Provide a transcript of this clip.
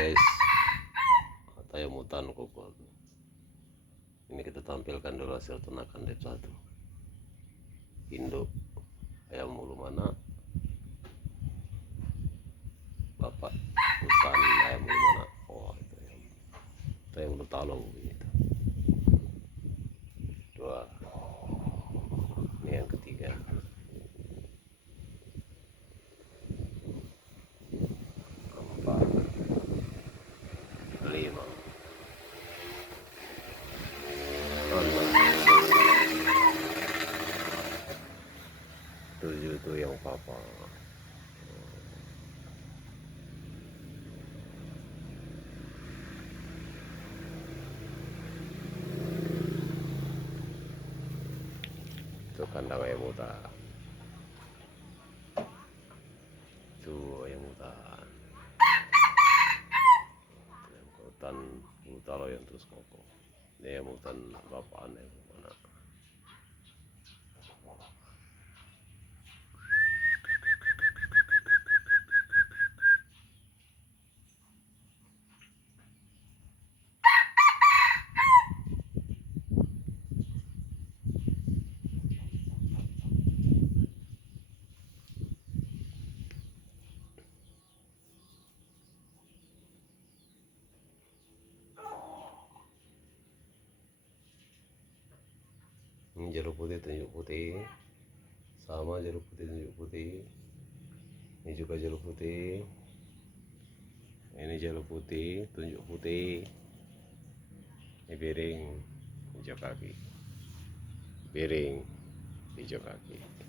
guys, ayam hutan kokol. Ini kita tampilkan dulu hasil ternakan Dep 1 induk ayam bulu mana, bapak hutan ayam bulu mana. Oh itu ayam bulu talong ini tuh. Dua, ini yang ketiga. Empat, lima, enam, tujuh tuh yang papa. Itu kandang ayam hutan. Itu ayam hutan. Ayam hutan bulu yang terus kokoh. Ini ayam hutan bapaan ayam mana. Ini jeruk putih tunjuk putih, sama jeruk putih tunjuk putih. Ini juga jeruk putih. Ini jeruk putih tunjuk putih. Ini piring hijau kaki, piring hijau kaki.